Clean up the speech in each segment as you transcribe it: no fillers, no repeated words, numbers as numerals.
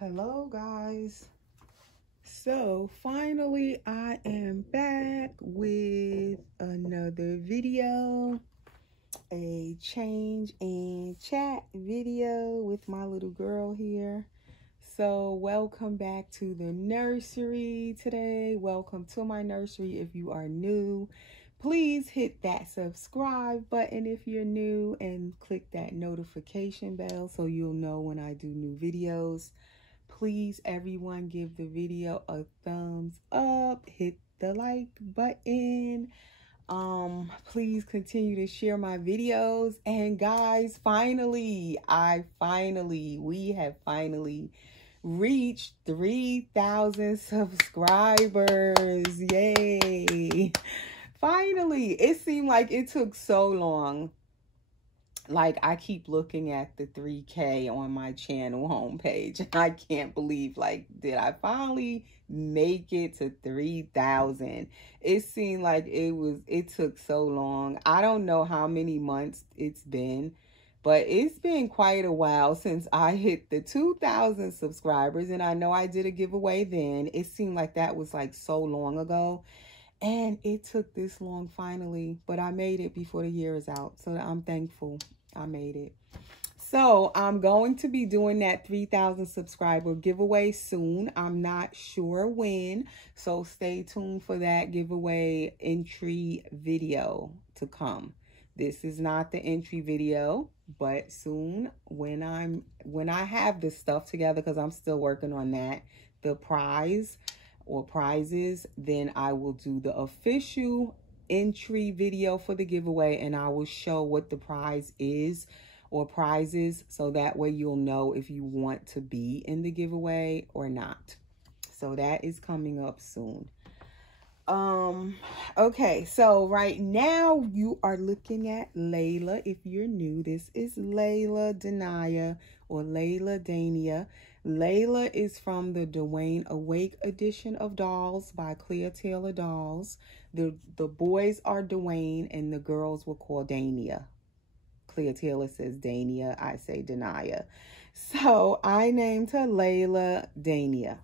Hello guys. So finally I am back with another video, a change in chat video with my little girl here. So welcome back to the nursery today. Welcome to my nursery. If you are new, please hit that subscribe button if you're new and click that notification bell so you'll know when I do new videos. Please, everyone, give the video a thumbs up, hit the like button. Please continue to share my videos. And guys, we have finally reached 3,000 subscribers. Yay. Finally, it seemed like it took so long. Like, I keep looking at the 3K on my channel homepage, and I can't believe, like, did I finally make it to 3,000? It seemed like it took so long. I don't know how many months it's been, but it's been quite a while since I hit the 2,000 subscribers, and I know I did a giveaway then. It seemed like that was, like, so long ago. And it took this long finally, but I made it before the year is out. So I'm thankful I made it. So I'm going to be doing that 3,000 subscriber giveaway soon. I'm not sure when. So stay tuned for that giveaway entry video to come. This is not the entry video, but soon when I have this stuff together, because I'm still working on that, the prize or prizes, then I will do the official entry video for the giveaway, and I will show what the prize is or prizes, so that way you'll know if you want to be in the giveaway or not. So that is coming up soon. Okay, so right now you are looking at Laila. If you're new, this is Laila Dania or Laila Dania. Laila is from the Dwayne Awake edition of dolls by Clear Taylor Dolls. The boys are Dwayne and the girls were called Dania. Clear Taylor says Dania, I say Dania. So I named her Laila Dania.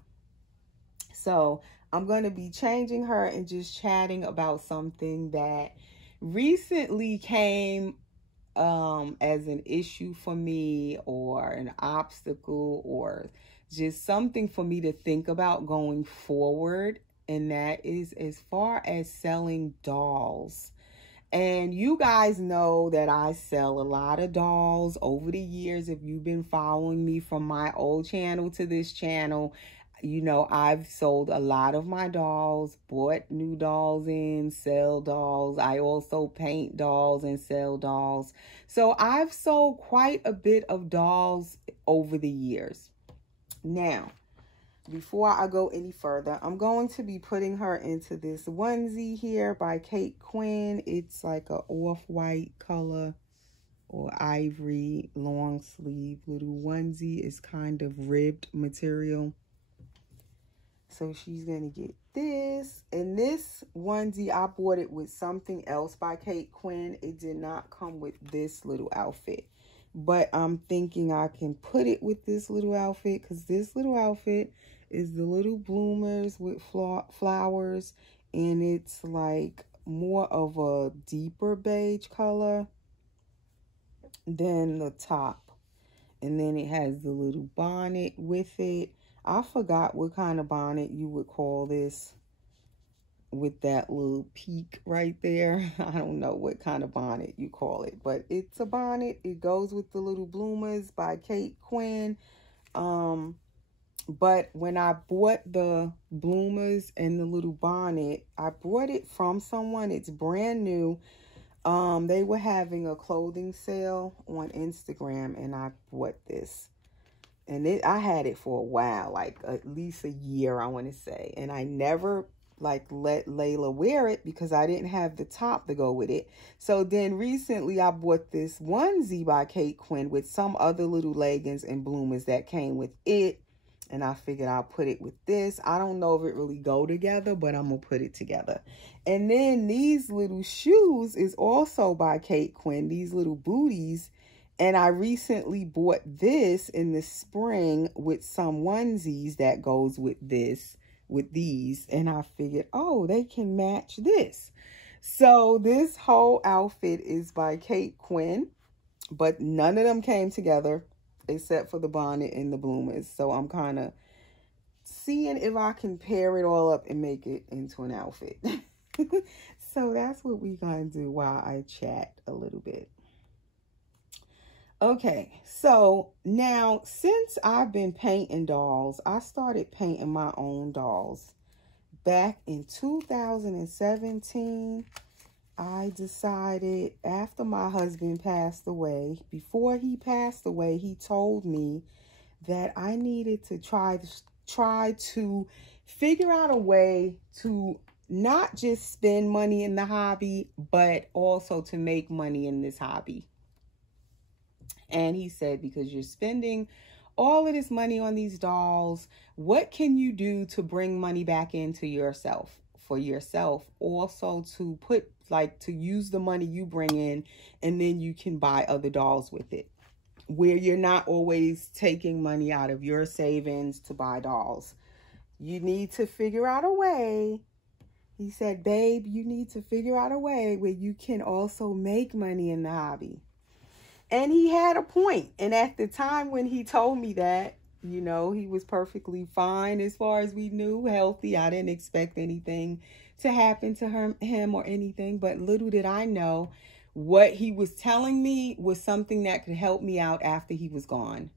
So I'm going to be changing her and just chatting about something that recently came as an issue for me, or an obstacle, or just something for me to think about going forward. And that is as far as selling dolls. And you guys know that I sell a lot of dolls over the years. If you've been following me from my old channel to this channel, you know, I've sold a lot of my dolls, bought new dolls in, sell dolls. I also paint dolls and sell dolls. So I've sold quite a bit of dolls over the years. Now, before I go any further, I'm going to be putting her into this onesie here by Kate Quinn. It's like a off-white color or ivory long sleeve little onesie. It's kind of ribbed material. So she's going to get this. And this onesie, I bought it with something else by Kate Quinn. It did not come with this little outfit. But I'm thinking I can put it with this little outfit, because this little outfit is the little bloomers with flowers. And it's like more of a deeper beige color than the top. And then it has the little bonnet with it. I forgot what kind of bonnet you would call this, with that little peak right there. I don't know what kind of bonnet you call it, but it's a bonnet. It goes with the little bloomers by Kate Quinn. But when I bought the bloomers and the little bonnet, I bought it from someone. It's brand new. They were having a clothing sale on Instagram, and I bought this. And I had it for a while, like at least a year, I want to say. And I never like let Laila wear it because I didn't have the top to go with it. So then recently I bought this onesie by Kate Quinn with some other little leggings and bloomers that came with it. And I figured I'll put it with this. I don't know if it really go together, but I'm going to put it together. And then these little shoes is also by Kate Quinn. These little booties. And I recently bought this in the spring with some onesies that goes with these. And I figured, oh, they can match this. So this whole outfit is by Kate Quinn, but none of them came together except for the bonnet and the bloomers. So I'm kind of seeing if I can pair it all up and make it into an outfit. So that's what we're going to do while I chat a little bit. Okay, so now since I've been painting dolls, I started painting my own dolls. Back in 2017, I decided after my husband passed away, before he passed away, he told me that I needed to try to figure out a way to not just spend money in the hobby, but also to make money in this hobby. And he said, because you're spending all of this money on these dolls, what can you do to bring money back into yourself, for yourself? Also to put, like, to use the money you bring in, and then you can buy other dolls with it, where you're not always taking money out of your savings to buy dolls. You need to figure out a way. He said, babe, you need to figure out a way where you can also make money in the hobby. And he had a point. And at the time when he told me that, you know, he was perfectly fine as far as we knew, healthy. I didn't expect anything to happen to him or anything. But little did I know, what he was telling me was something that could help me out after he was gone.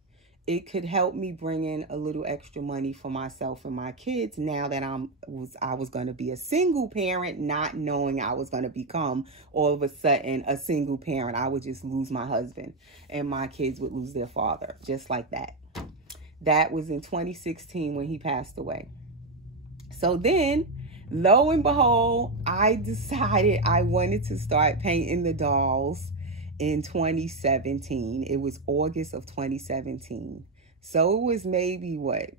It could help me bring in a little extra money for myself and my kids now that I was going to be a single parent, not knowing I was going to become all of a sudden a single parent. I would just lose my husband and my kids would lose their father, just like that. That was in 2016 when he passed away. So then, lo and behold, I decided I wanted to start painting the dolls in 2017. It was August of 2017. So it was maybe, what,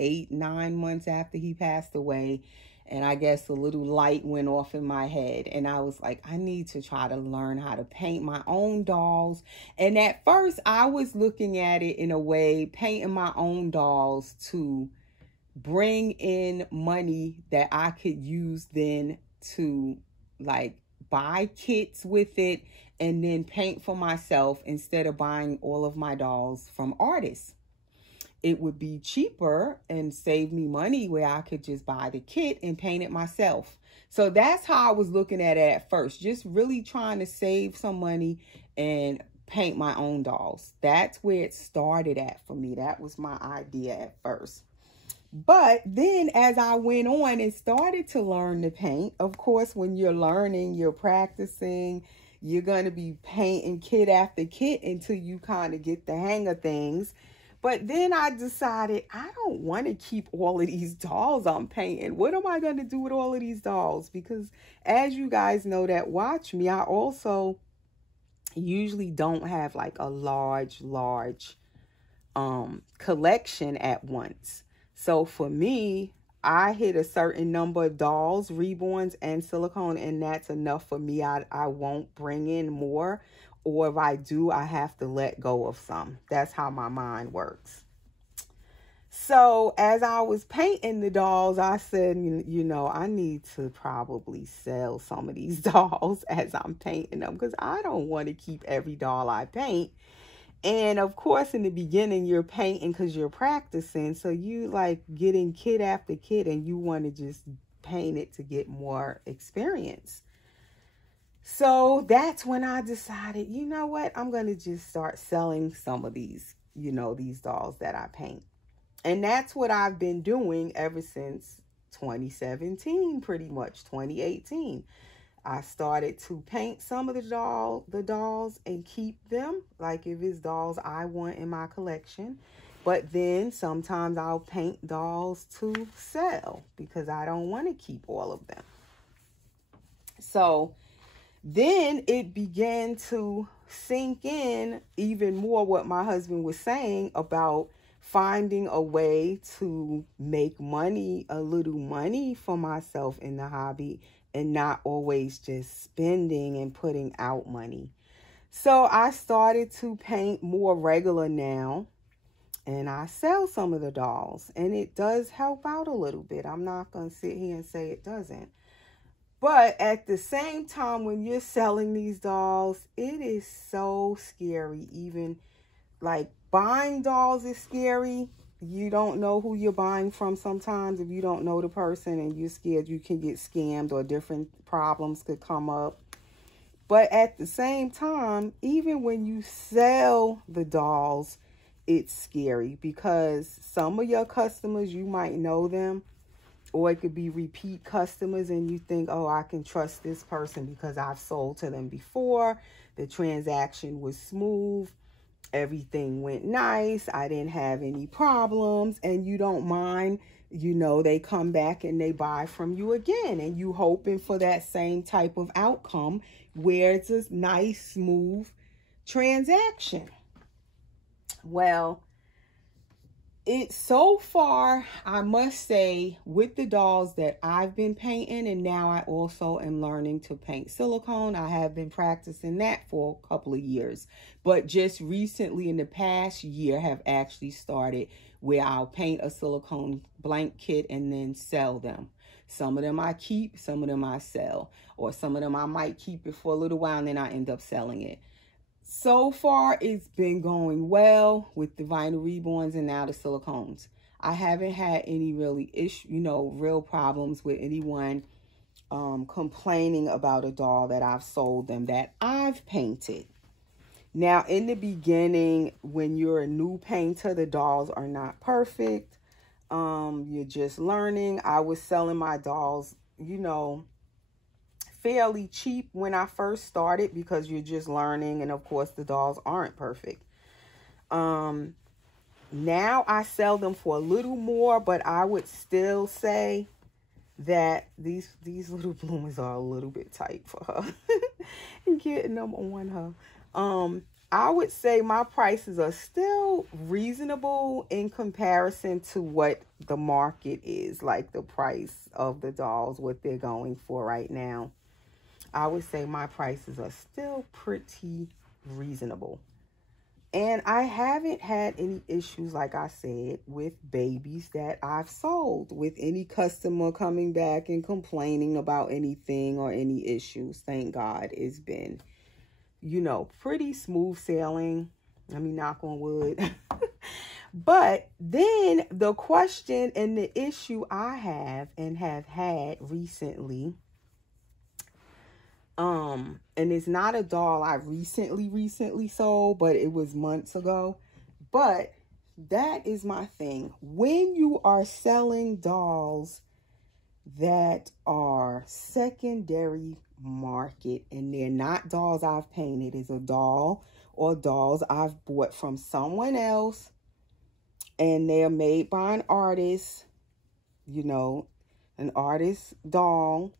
8-9 months after he passed away. And I guess a little light went off in my head. And I was like, I need to try to learn how to paint my own dolls. And at first, I was looking at it in a way, painting my own dolls to bring in money that I could use then to, like, buy kits with it and then paint for myself instead of buying all of my dolls from artists. It would be cheaper and save me money where I could just buy the kit and paint it myself. So that's how I was looking at it at first, just really trying to save some money and paint my own dolls. That's where it started at for me. That was my idea at first. But then as I went on and started to learn to paint, of course, when you're learning, you're practicing, you're going to be painting kit after kit until you kind of get the hang of things. But then I decided I don't want to keep all of these dolls I'm painting. What am I going to do with all of these dolls? Because as you guys know that watch me, I also usually don't have like a large collection at once. So for me, I hit a certain number of dolls, reborns, and silicone, and that's enough for me. I won't bring in more, or if I do, I have to let go of some. That's how my mind works. So as I was painting the dolls, I said, you know, I need to probably sell some of these dolls as I'm painting them, because I don't want to keep every doll I paint. And of course, in the beginning, you're painting because you're practicing. So you like getting kit after kit and you want to just paint it to get more experience. So that's when I decided, you know what, I'm going to just start selling some of these, you know, these dolls that I paint. And that's what I've been doing ever since 2017, pretty much 2018. I started to paint some of the dolls and keep them, like if it's dolls I want in my collection. But then sometimes I'll paint dolls to sell because I don't want to keep all of them. So then it began to sink in even more what my husband was saying about finding a way to make money, a little money for myself in the hobby, and not always just spending and putting out money. So I started to paint more regular now, and I sell some of the dolls, and it does help out a little bit. I'm not going to sit here and say it doesn't. But at the same time, when you're selling these dolls, it is so scary. Even like buying dolls is scary. You don't know who you're buying from sometimes. If you don't know the person and you're scared you can get scammed or different problems could come up. But at the same time, even when you sell the dolls, it's scary because some of your customers, you might know them, or it could be repeat customers and you think, oh, I can trust this person because I've sold to them before. The transaction was smooth. Everything went nice. I didn't have any problems, and you don't mind. You know, they come back and they buy from you again, and you hoping for that same type of outcome where it's a nice, smooth transaction. Well, it's so far, I must say, with the dolls that I've been painting, and now I also am learning to paint silicone. I have been practicing that for a couple of years, but just recently in the past year have actually started where I'll paint a silicone blank kit and then sell them. Some of them I keep, some of them I sell, or some of them I might keep it for a little while and then I end up selling it. So far, it's been going well with the vinyl reborns and now the silicones. I haven't had any really real problems with anyone complaining about a doll that I've sold them that I've painted. Now, in the beginning, when you're a new painter, the dolls are not perfect. You're just learning. I was selling my dolls, fairly cheap when I first started because you're just learning, and of course the dolls aren't perfect. Now I sell them for a little more, but I would still say that these little bloomers are a little bit tight for her. Getting them on her. I would say my prices are still reasonable in comparison to what the market is, like the price of the dolls, what they're going for right now. I would say my prices are still pretty reasonable. And I haven't had any issues, like I said, with babies that I've sold, with any customer coming back and complaining about anything or any issues. Thank God it's been, pretty smooth sailing. Let me knock on wood. But then the question and the issue I have and have had recently, and it's not a doll I recently sold, but it was months ago. But that is my thing. When you are selling dolls that are secondary market and they're not dolls I've painted, it's a doll or dolls I've bought from someone else and they're made by an artist, an artist doll,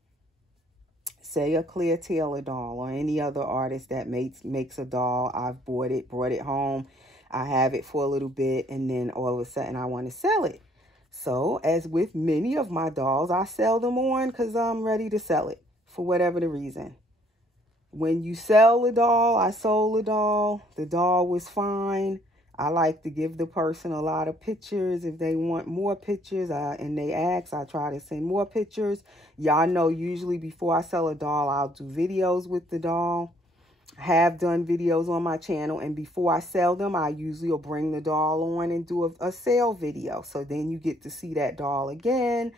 say a Claire Taylor doll or any other artist that makes a doll. I've brought it home. I have it for a little bit, and then all of a sudden I want to sell it. So as with many of my dolls, I sell them on because I'm ready to sell it for whatever the reason. When you sell a doll, I sold a doll. The doll was fine. I like to give the person a lot of pictures. If they want more pictures and they ask, I try to send more pictures. Y'all know usually before I sell a doll, I'll do videos with the doll. I have done videos on my channel. And before I sell them, I usually will bring the doll on and do a sale video. So then you get to see that doll again.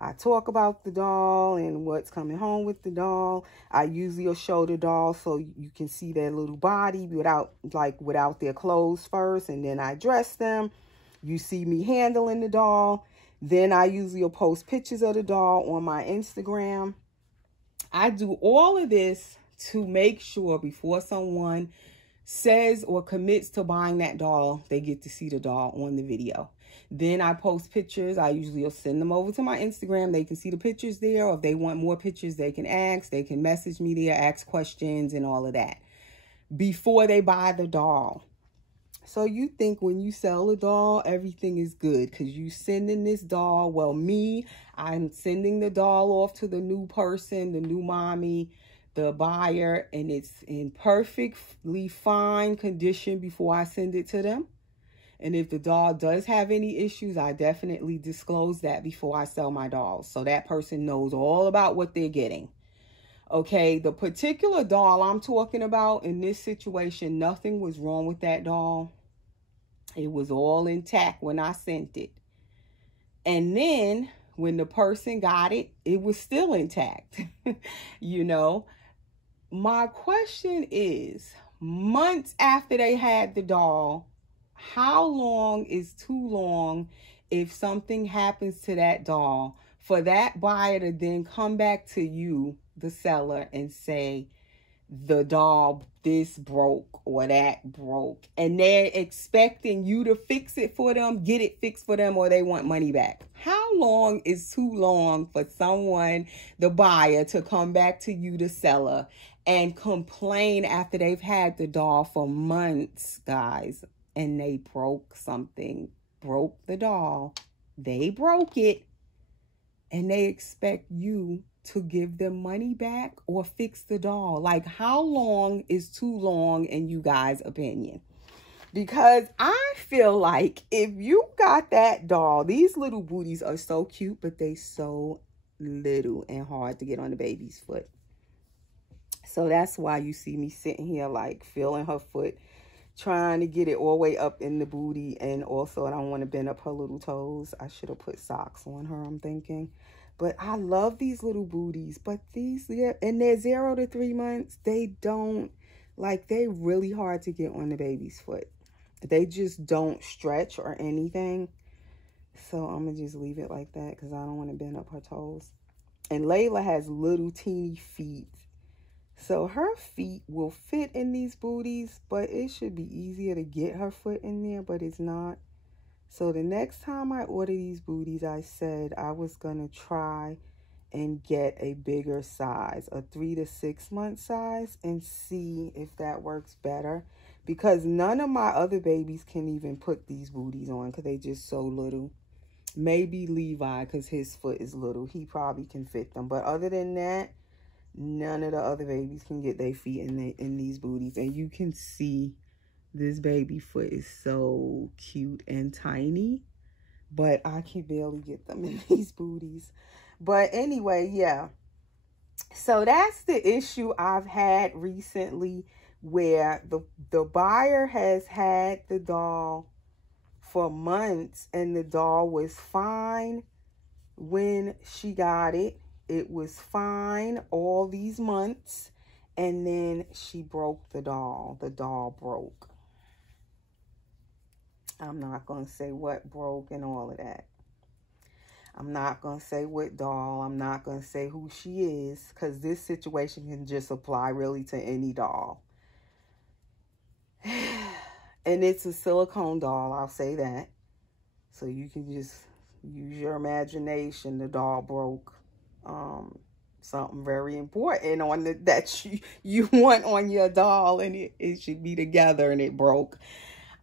I talk about the doll and what's coming home with the doll. I usually will show the doll so you can see their little body without their clothes first, and then I dress them. You see me handling the doll. Then I usually will post pictures of the doll on my Instagram. I do all of this to make sure before someone says or commits to buying that doll, they get to see the doll on the video. Then I post pictures. I usually will send them over to my Instagram. They can see the pictures there. Or if they want more pictures, they can ask. They can message me there, ask questions and all of that before they buy the doll. So you think when you sell a doll, everything is good because you sending this doll. Well, I'm sending the doll off to the new person, the new mommy, the buyer and it's in perfectly fine condition before I send it to them. And if the doll does have any issues, I definitely disclose that before I sell my dolls, so that person knows all about what they're getting. Okay, the particular doll I'm talking about in this situation, nothing was wrong with that doll. It was all intact when I sent it. And then when the person got it, it was still intact. You know, my question is, months after they had the doll, how long is too long if something happens to that doll for that buyer to then come back to you, the seller, and say, the doll, this broke or that broke, and they're expecting you to fix it for them, get it fixed for them, or they want money back? How long is too long for someone, the buyer, to come back to you, the seller, and complain after they've had the doll for months, guys, and they broke something, broke the doll, they broke it, and they expect you to give them money back or fix the doll? Like, how long is too long in you guys' opinion? Because I feel like if you got that doll, these little booties are so cute, but they so little and hard to get on the baby's foot. So that's why you see me sitting here like feeling her foot, trying to get it all the way up in the booty. And also I don't want to bend up her little toes. I should have put socks on her, I'm thinking. But I love these little booties. But these, yeah, and they're 0 to 3 months. They don't, like, they really hard to get on the baby's foot. They just don't stretch or anything. So I'm going to just leave it like that because I don't want to bend up her toes. And Laila has little teeny feet. So her feet will fit in these booties, but it should be easier to get her foot in there, but it's not. So the next time I order these booties, I said I was going to try and get a bigger size, a 3 to 6 month size, and see if that works better. Because none of my other babies can even put these booties on because they just so little. Maybe Levi, because his foot is little. He probably can fit them. But other than that, none of the other babies can get their feet in these booties. And you can see this baby foot is so cute and tiny, but I can barely get them in these booties. But anyway, yeah. So that's the issue I've had recently, where the buyer has had the doll for months and the doll was fine when she got it. It was fine all these months, and then she broke the doll. The doll broke. I'm not going to say what broke and all of that. I'm not going to say what doll. I'm not going to say who she is, because this situation can just apply really to any doll. And it's a silicone doll, I'll say that. So you can just use your imagination. The doll broke. Something very important on that you want on your doll, and it should be together, and it broke.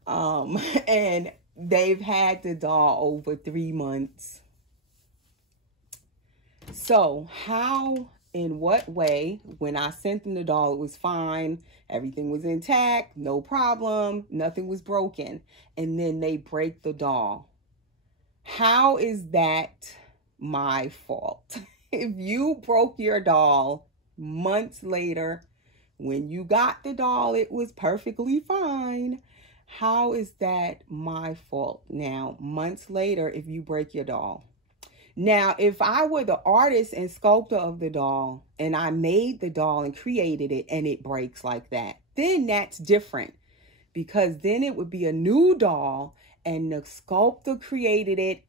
And they've had the doll over 3 months. So how, in what way, when I sent them the doll, it was fine, everything was intact, no problem, nothing was broken, and then they break the doll? How is that my fault? If you broke your doll months later, when you got the doll, it was perfectly fine. How is that my fault now, months later, if you break your doll? Now, if I were the artist and sculptor of the doll, and I made the doll and created it, and it breaks like that, then that's different. Because then it would be a new doll, and the sculptor created it,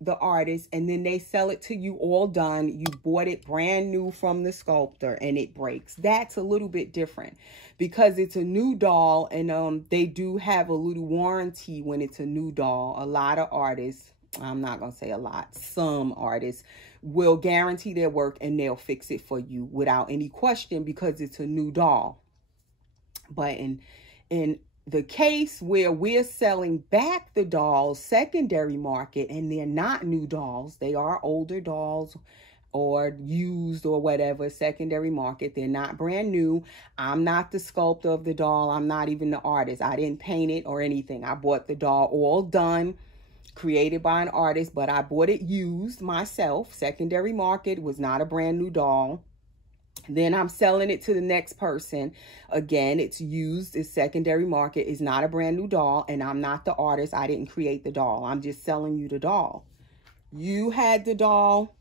the artist, and then they sell it to you all done. You bought it brand new from the sculptor, and it breaks. That's a little bit different because it's a new doll, and they do have a little warranty when it's a new doll. A lot of artists, I'm not going to say a lot, some artists will guarantee their work and they'll fix it for you without any question because it's a new doll. But in the case where we're selling back the dolls secondary market, and they're not new dolls, they are older dolls or used or whatever, secondary market. They're not brand new. I'm not the sculptor of the doll. I'm not even the artist. I didn't paint it or anything. I bought the doll all done, created by an artist, but I bought it used myself. Secondary market, was not a brand new doll. Then I'm selling it to the next person. Again, it's used, it's secondary market, it's not a brand new doll, and I'm not the artist. I didn't create the doll. I'm just selling you the doll. You had the doll.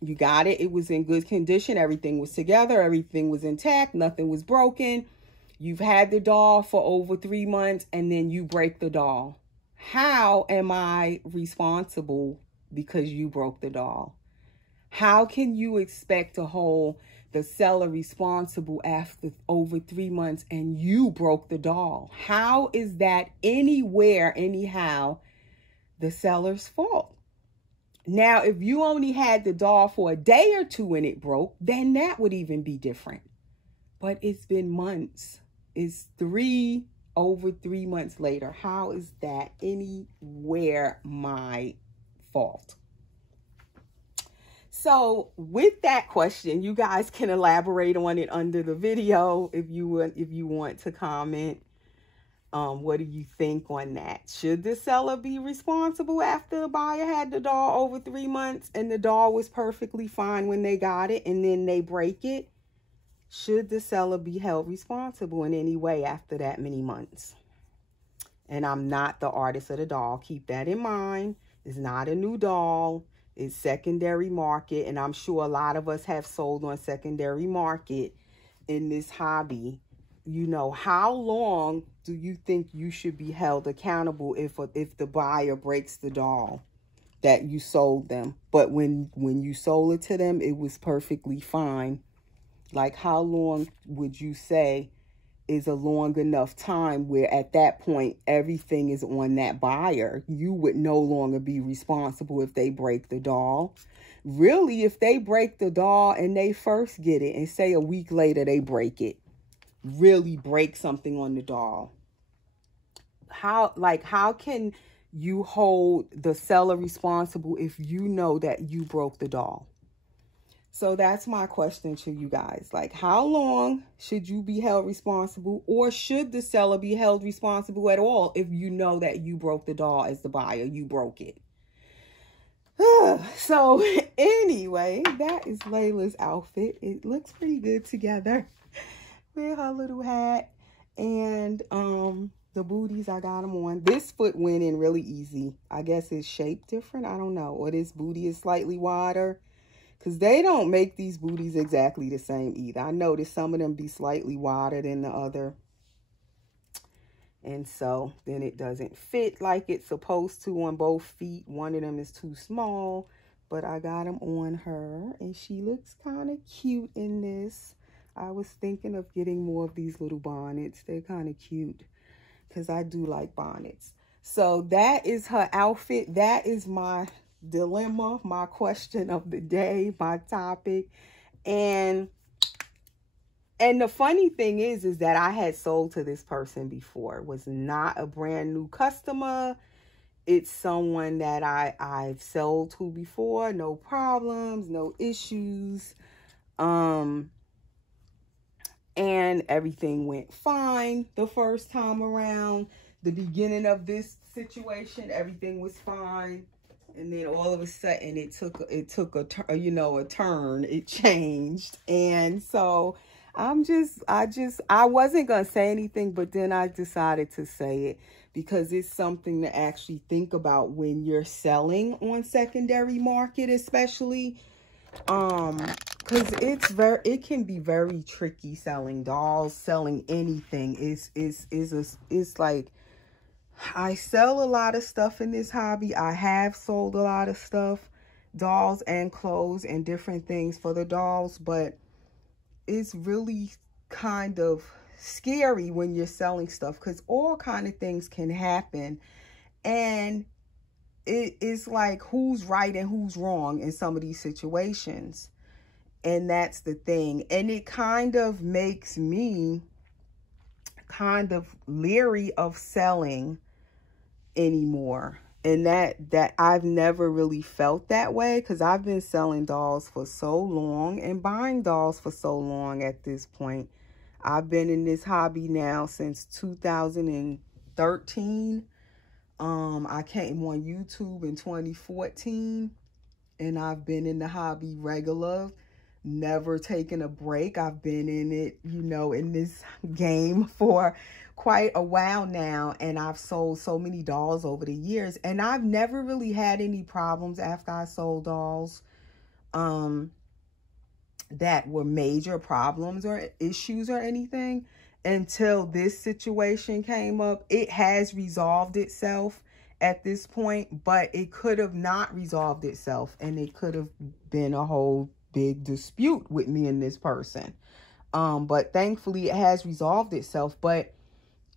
You got it. It was in good condition. Everything was together. Everything was intact. Nothing was broken. You've had the doll for over 3 months, and then you break the doll. How am I responsible because you broke the doll? How can you expect to hold the seller responsible after over 3 months and you broke the doll? How is that anywhere, anyhow, the seller's fault? Now, if you only had the doll for a day or two and it broke, then that would even be different. But it's been months. It's over 3 months later. How is that anywhere my fault? So with that question, you guys can elaborate on it under the video if you want to comment. What do you think on that? Should the seller be responsible after the buyer had the doll over 3 months and the doll was perfectly fine when they got it and then they break it? Should the seller be held responsible in any way after that many months? And I'm not the artist of the doll. Keep that in mind. It's not a new doll. It's secondary market. And I'm sure a lot of us have sold on secondary market in this hobby. You know, how long do you think you should be held accountable if the buyer breaks the doll that you sold them? But when you sold it to them, it was perfectly fine. Like, how long would you say is a long enough time where at that point everything is on that buyer? You would no longer be responsible if they break the doll. Really, if they break the doll and they first get it and say a week later they break it, really break something on the doll, how can you hold the seller responsible if you know that you broke the doll? So that's my question to you guys. Like, how long should you be held responsible, or should the seller be held responsible at all if you know that you broke the doll as the buyer? You broke it. So anyway, that is Laila's outfit. It looks pretty good together with her little hat and the booties. I got them on. This foot went in really easy. I guess it's shaped different. I don't know. Or this booty is slightly wider. Because they don't make these booties exactly the same either. I noticed some of them be slightly wider than the other. And so then it doesn't fit like it's supposed to on both feet. One of them is too small. But I got them on her. And she looks kind of cute in this. I was thinking of getting more of these little bonnets. They're kind of cute. Because I do like bonnets. So that is her outfit. That is my dilemma, my question of the day, my topic. And the funny thing is that I had sold to this person before. It was not a brand new customer. It's someone that I've sold to before. No problems, no issues. And everything went fine the first time around. The beginning of this situation, everything was fine. And then all of a sudden it took a turn. It changed. And so I wasn't going to say anything, but then I decided to say it because it's something to actually think about when you're selling on secondary market, especially because it can be very tricky selling dolls, selling anything. It's like, I sell a lot of stuff in this hobby. I have sold a lot of stuff, dolls and clothes and different things for the dolls, but it's really kind of scary when you're selling stuff because all kind of things can happen. And it is like, who's right and who's wrong in some of these situations. And that's the thing. And it kind of makes me kind of leery of selling anymore, And that I've never really felt that way, because I've been selling dolls for so long and buying dolls for so long at this point. I've been in this hobby now since 2013. I came on YouTube in 2014, and I've been in the hobby regular, never taken a break. I've been in it, you know, in this game for quite a while now, and I've sold so many dolls over the years, and I've never really had any problems after I sold dolls that were major problems or issues or anything until this situation came up. It has resolved itself at this point, but it could have not resolved itself, and it could have been a whole big dispute with me and this person. But thankfully it has resolved itself, but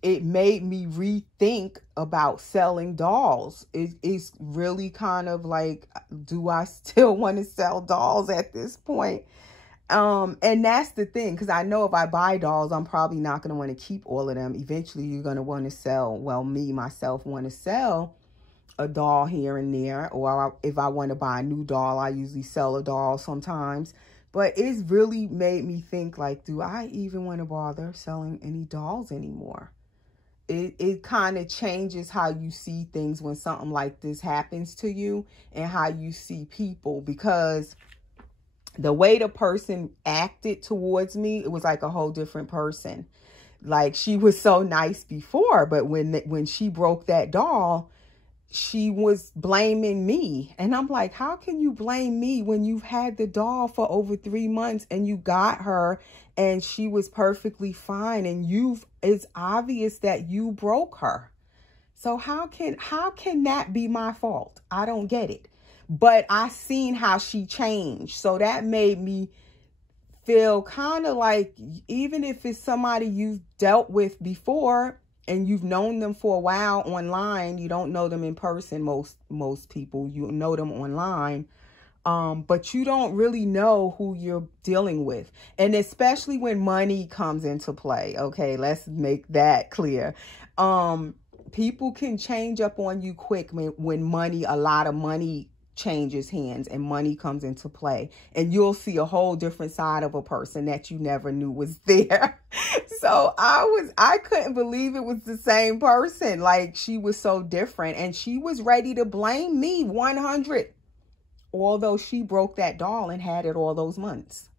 it made me rethink about selling dolls. It's really kind of like, do I still want to sell dolls at this point? And that's the thing, because I know if I buy dolls, I'm probably not going to want to keep all of them. Eventually, you're going to want to sell, well, myself want to sell a doll here and there, or if I want to buy a new doll, I usually sell a doll sometimes. But it's really made me think, like, do I even want to bother selling any dolls anymore? It kind of changes how you see things when something like this happens to you, and how you see people, because the way the person acted towards me, it was like a whole different person. Like, she was so nice before, but when she broke that doll, she was blaming me. And I'm like, how can you blame me when you've had the doll for over 3 months and you got her and she was perfectly fine, and it's obvious that you broke her. So how can that be my fault? I don't get it. But I seen how she changed. So that made me feel kind of like, even if it's somebody you've dealt with before and you've known them for a while online, you don't know them in person. Most people, you know them online. But you don't really know who you're dealing with. And especially when money comes into play. Okay, let's make that clear. People can change up on you quick when a lot of money changes hands and money comes into play, and you'll see a whole different side of a person that you never knew was there. So I couldn't believe it was the same person. Like, she was so different, and she was ready to blame me 100, although she broke that doll and had it all those months.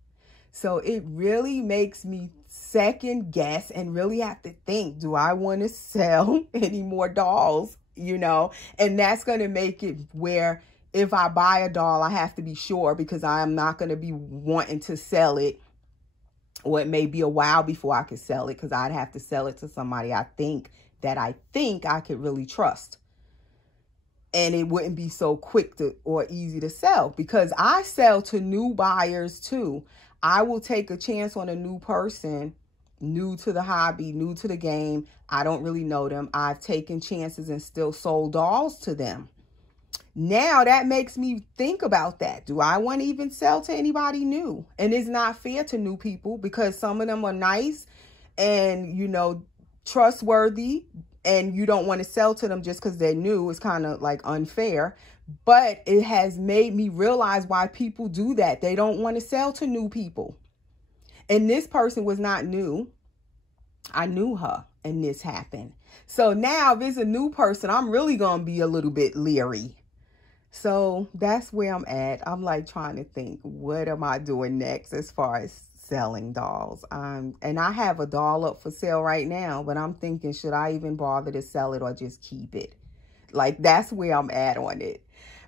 So it really makes me second guess and really have to think, do I want to sell any more dolls? You know, and that's going to make it where if I buy a doll, I have to be sure, because I'm not going to be wanting to sell it, or it may be a while before I could sell it, because I'd have to sell it to somebody I think I could really trust. And it wouldn't be so quick or easy to sell, because I sell to new buyers too. I will take a chance on a new person, new to the hobby, new to the game. I don't really know them. I've taken chances and still sold dolls to them. Now that makes me think about that. Do I want to even sell to anybody new? And it's not fair to new people, because some of them are nice and, you know, trustworthy, and you don't want to sell to them just because they're new. It's kind of like unfair. But it has made me realize why people do that. They don't want to sell to new people. And this person was not new. I knew her, and this happened. So now if it's a new person, I'm really going to be a little bit leery. So that's where I'm at. I'm like trying to think, what am I doing next as far as selling dolls? And I have a doll up for sale right now, but I'm thinking, should I even bother to sell it or just keep it? Like, that's where I'm at on it.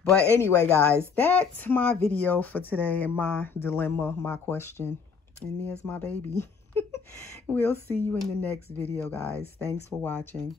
But anyway, guys, that's my video for today, and my dilemma, my question. And there's my baby. We'll see you in the next video, guys. Thanks for watching.